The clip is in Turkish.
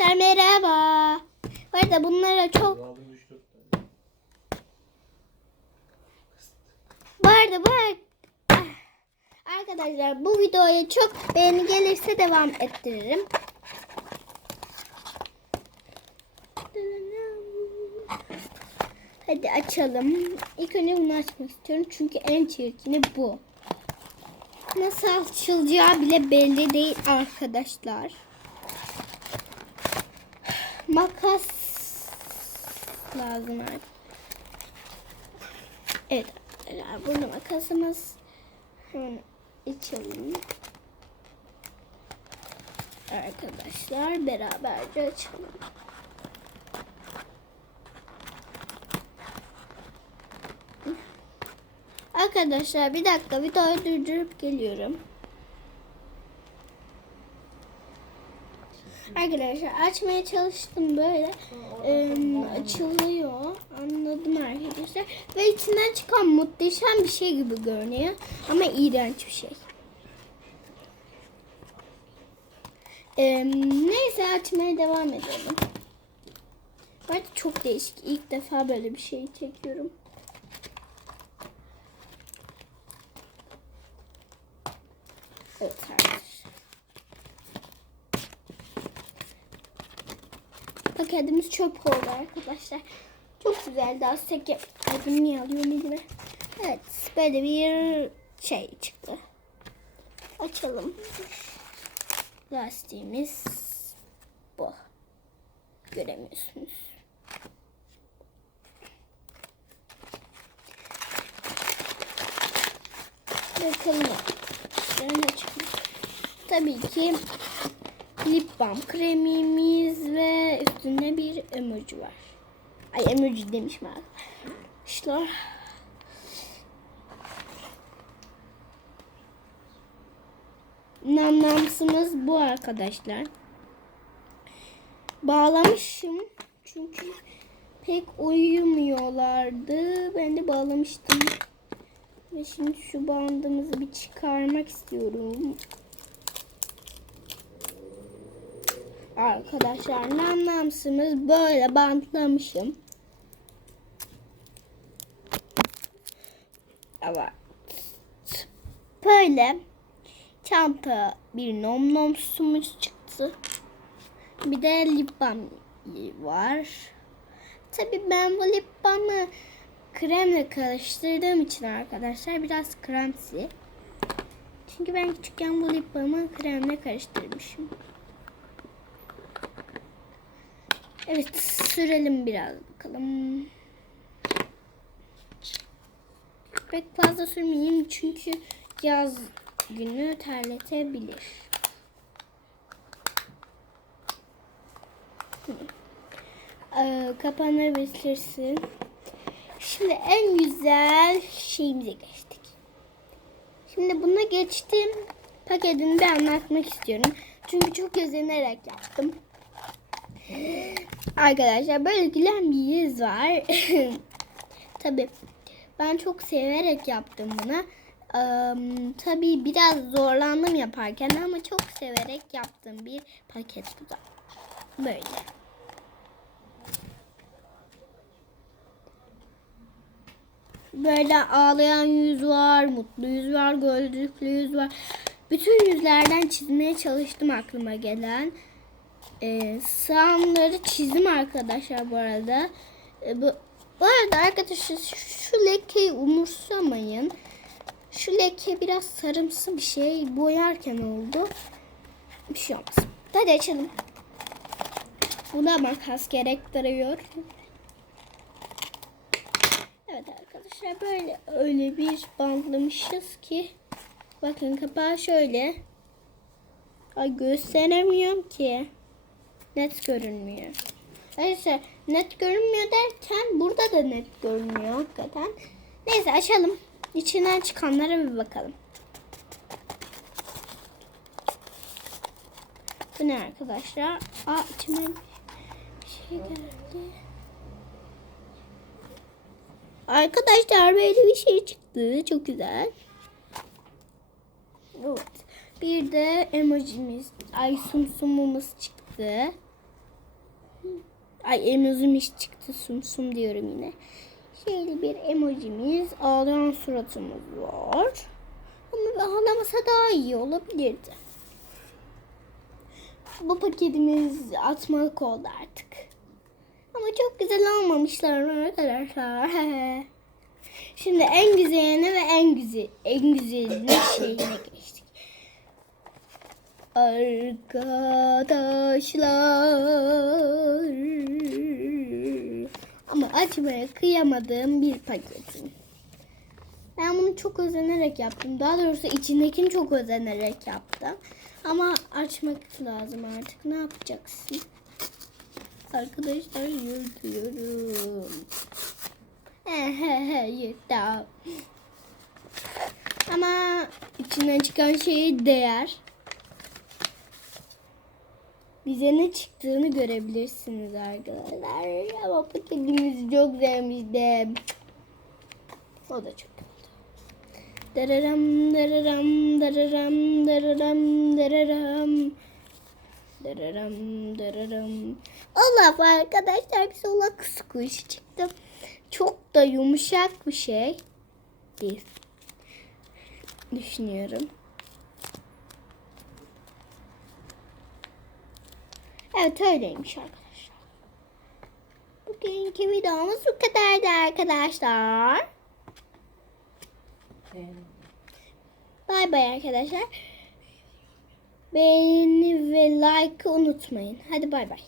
Arkadaşlar merhaba. Bu arada bunlara çok Aldım 3 4 tane. bu arada bu Ah. Arkadaşlar bu videoya çok beğeni gelirse devam ettiririm. Hadi açalım. İlk önce bunu açmak istiyorum çünkü en çirkini bu. Nasıl açılacağı bile belli değil arkadaşlar. Makas lazım. Evet arkadaşlar burada makasımız. Hemen açalım. Arkadaşlar beraberce açalım. Arkadaşlar bir dakika videoyu durdurup geliyorum. Arkadaşlar açmaya çalıştım böyle Ee, açılıyor anladım arkadaşlar ve içinden çıkan muhteşem bir şey gibi görünüyor ama iğrenç bir şey. Ee, neyse açmaya devam edelim. Bence çok değişik. İlk defa böyle bir şey çekiyorum. Evet arkadaşlar. Paketimiz çöp oldu arkadaşlar. Çok güzeldi. Az tek yapmadım. Niye alıyorum elime? Evet. Böyle bir şey çıktı. Açalım. Lastiğimiz bu. Göremiyorsunuz. Bakalım. Ne çıkmış? Tabii ki lip balm kremimiz ve üstünde bir emoji var. Ay emoji demişim arkadaşlar. Namlamsımız bu arkadaşlar. Bağlamışım. Çünkü pek uyumuyorlardı. Ben de bağlamıştım. Ve şimdi şu bandımızı bir çıkarmak istiyorum. Arkadaşlar namlamsımız böyle bantlamışım. Evet. Böyle çanta bir nom nomsumuz çıktı. Bir de lip balm var. Tabii ben bu lip balmı kremle karıştırdığım için arkadaşlar biraz kremsi. Çünkü ben küçükken bu lip balmı kremle karıştırmışım. Evet sürelim biraz bakalım. Pek fazla sürmeyeyim çünkü yaz günü terletebilir. Ee, kapanır bitirsin. Şimdi en güzel şeyimize geçtik. Şimdi buna geçtim. Paketini de anlatmak istiyorum. Çünkü çok özenerek yaptım. Arkadaşlar böyle gülen bir yüz var. Tabi ben çok severek yaptım bunu. Ee, tabii biraz zorlandım yaparken ama çok severek yaptığım bir paket bu da. Böyle. Böyle ağlayan yüz var, mutlu yüz var, gözlüklü yüz var. Bütün yüzlerden çizmeye çalıştım aklıma gelen. Ee, sağımları çizdim arkadaşlar bu arada. Ee, bu, bu arada arkadaşlar şu lekeyi umursamayın. Şu leke biraz sarımsı bir şey. Boyarken oldu. Bir şey olmaz. Hadi açalım. Buna makas gerektiriyor. Evet arkadaşlar böyle öyle bir bantlamışız ki. Bakın kapağı şöyle. Ay gösteremiyorum ki. Net görünmüyor. Neyse net görünmüyor derken burada da net görünmüyor hakikaten. Neyse açalım. İçinden çıkanlara bir bakalım. Bu ne arkadaşlar? Aa içime bir şey geldi. Arkadaşlar böyle bir şey çıktı. Çok güzel. Evet. Bir de emojimiz, ay sumsumumuz çıktı. Ay emojimiz çıktı sum sum diyorum yine. Şöyle bir emojimiz. Ağlayan suratımız var. Ama ağlamasa daha iyi olabilirdi. Bu paketimiz atmalık oldu artık. Ama çok güzel olmamışlar arkadaşlar. Şimdi en güzeline ve en güzel en güzeline şeyine geçtik. Arkadaşlar. Ama açmaya kıyamadığım bir paketim. Ben bunu çok özenerek yaptım. Daha doğrusu içindekini çok özenerek yaptım. Ama açmak lazım artık. Ne yapacaksın? Arkadaşlar yırtıyorum. Ehehe yırttım. Ama içinden çıkan şeye değer. Bize ne çıktığını görebilirsiniz arkadaşlar. Ama paketimizi çok sevmiştim. O da çok oldu. Dararam dararam dararam dararam dararam. Dararam dararam. Allah arkadaşlar bize olan kız kuşu çıktı. Çok da yumuşak bir şey. Değil. Düşünüyorum. Evet öyleymiş arkadaşlar. Bugünkü videomuz bu kadardı arkadaşlar. Bay bay arkadaşlar. Beğeni ve like unutmayın. Hadi bay bay.